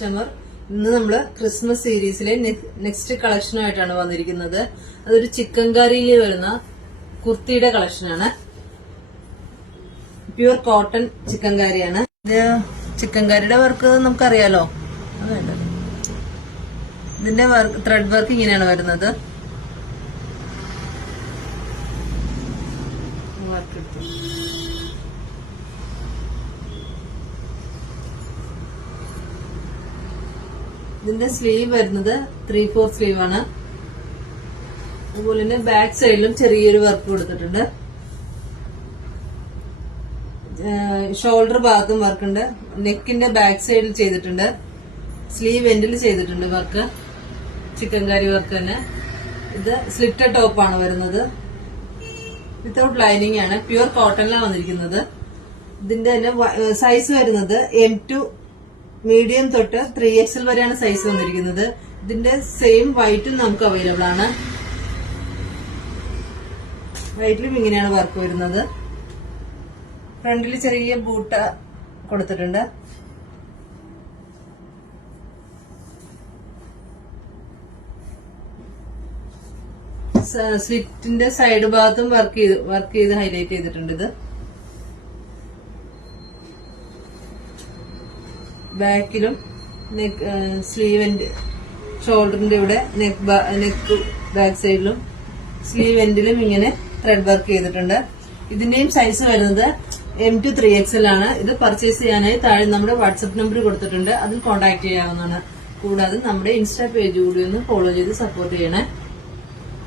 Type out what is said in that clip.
Customer ഇന്ന് നമ്മള് Christmas സീരീസിലെ നെക്സ്റ്റ് കളക്ഷനുമായിട്ടാണ് വന്നിരിക്കുന്നത്. അതൊരു ചിക്കൻ കറിയിൽ വരുന്ന കുർത്തിയുടെ കളക്ഷനാണ്. പ്യൂർ കോട്ടൺ ചിക്കൻ കാരിയാണ്. ഇത് ചിക്കൻ കാരിയുടെ വർക്ക് നമുക്കറിയാലോ. ഇതിന്റെ ത്രെഡ് വർക്ക് ഇങ്ങനെയാണ് വരുന്നത്. ഇതിന്റെ സ്ലീവ് വരുന്നത് 3/4 സ്ലീവ് ആണ്. അതുപോലെ തന്നെ ബാക്ക് സൈഡിലും ചെറിയൊരു വർക്ക് കൊടുത്തിട്ടുണ്ട്. ഷോൾഡർ ഭാഗത്തും വർക്ക് ഉണ്ട്. നെക്കിന്റെ ബാക്ക് സൈഡിൽ ചെയ്തിട്ടുണ്ട്. സ്ലീവ് എൻഡിൽ ചെയ്തിട്ടുണ്ട് വർക്ക്. ചിക്കൻ കറി വർക്ക് തന്നെ. ഇത് സ്ലിറ്റഡ് ടോപ്പാണ് വരുന്നത്. വിത്തൗട്ട് ലൈനിങ് ആണ്. പ്യൂർ കോട്ടണിലാണ് വന്നിരിക്കുന്നത്. ഇതിന്റെ തന്നെ സൈസ് വരുന്നത് M2 മീഡിയം തൊട്ട് 3XL വരെയാണ് സൈസ് വന്നിരിക്കുന്നത്. ഇതിന്റെ സെയിം വൈറ്റും നമുക്ക് അവൈലബിൾ ആണ്. വൈറ്റിലും ഇങ്ങനെയാണ് വർക്ക് വരുന്നത്. ഫ്രണ്ടിൽ ചെറിയ ബൂട്ട കൊടുത്തിട്ടുണ്ട്. സ്ലിറ്റിന്റെ സൈഡ് ഭാഗത്തും വർക്ക് ചെയ്ത് ഹൈലൈറ്റ് ചെയ്തിട്ടുണ്ട്. ഇത് ബാക്കിലും സ്ലീവ് ഷോൾഡറിന്റെ ഇവിടെ നെക്ക് ബാക്ക് സൈഡിലും സ്ലീവ് എൻഡിലും ഇങ്ങനെ ത്രെഡ് വർക്ക് ചെയ്തിട്ടുണ്ട്. ഇതിന്റെയും സൈസ് വരുന്നത് M2 3XL ആണ്. ഇത് പർച്ചേസ് ചെയ്യാനായി താഴെ നമ്മുടെ വാട്സ്ആപ്പ് നമ്പർ കൊടുത്തിട്ടുണ്ട്. അതിൽ കോൺടാക്ട് ചെയ്യാവുന്നതാണ്. കൂടാതെ നമ്മുടെ ഇൻസ്റ്റാ പേജ് കൂടി ഒന്ന് ഫോളോ ചെയ്ത് സപ്പോർട്ട് ചെയ്യണേ.